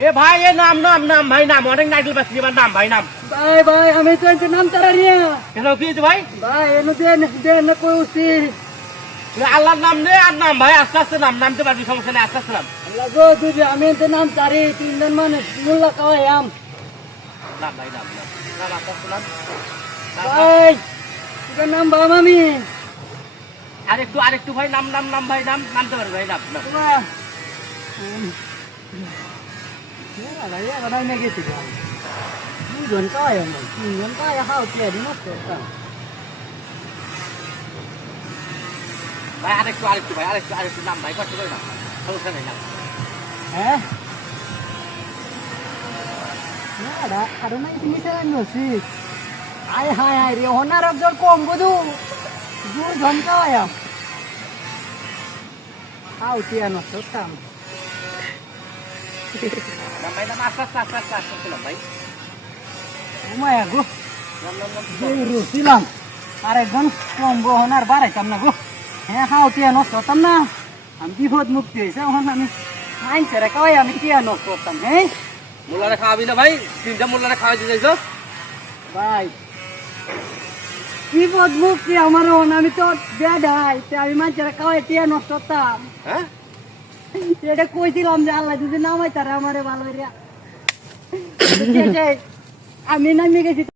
এ ভাই এ নাম নাম নাম ভাই নাম অনেক নাইটেল বাসি এবার নাম ভাই নাম ভাই ভাই আমি তো এর নাম তারা নিয়ে কেন কি হয়েছে ভাই ভাই এনে দে না কই উঠছি আল্লাহর নাম নে আর নাম ভাই আস্তে আস্তে নাম নামতে পারবি সমস্যা নেই আস্তে আস্তে নাম আল্লাহ গো দিদি আমি এর নাম তারি 3 দিন মানে মুল্লা কাওয়াই আম নাম ভাই নাম নাম নাম আস্তে আস্তে নাম ভাই তোর নাম বাবা আমি আরেকটু ভাই নাম নাম নাম ভাই নাম নামতে পারবি ভাই নাম নাম বাবা ভাই ভাই নাই গেছি ভাই দুজন কাওয়াই আম 3 জন কাওয়াই হাও কে দিন তো ভাই আরেকটু ভাই আরেকটু নাম ভাই কষ্ট করে নাম সমস্যা নেই নাম হ্যাঁ না আরে নাই তুমি সারা নসি আয় হায় হায় রে ওনার একজন কম বুঝু দুজন কাওয়াই আম হাও কে না সতাম নাম ভাই নাম আস্তে আস্তে নাম ভাই মায়া গো নাম নাম নাম এই রুছিলাম আরেকজন কম গো ওনার বাড়াইতাম না গো হ্যাঁ হাও কে নষ্ট করতাম না আমি বিপদ মুক্তি হয়েছে ওখানে আমি মাইনছে কাওয়াই আমি কে নষ্ট করতাম হ্যাঁ মোল্লারে খাওয়াবি না ভাই তিনটা মোল্লারে খাওয়াই দিয়ে যাইছো ভাই বিপদ মুক্তি আমার আমি তো বেড়াই আমি মাইনছে কাওয়াই কে নষ্ট করতাম হ্যাঁ এটা কইছিলাম যে আল্লাহ যদি নামাই তারা আমারে ভালো আমি নামে গেছি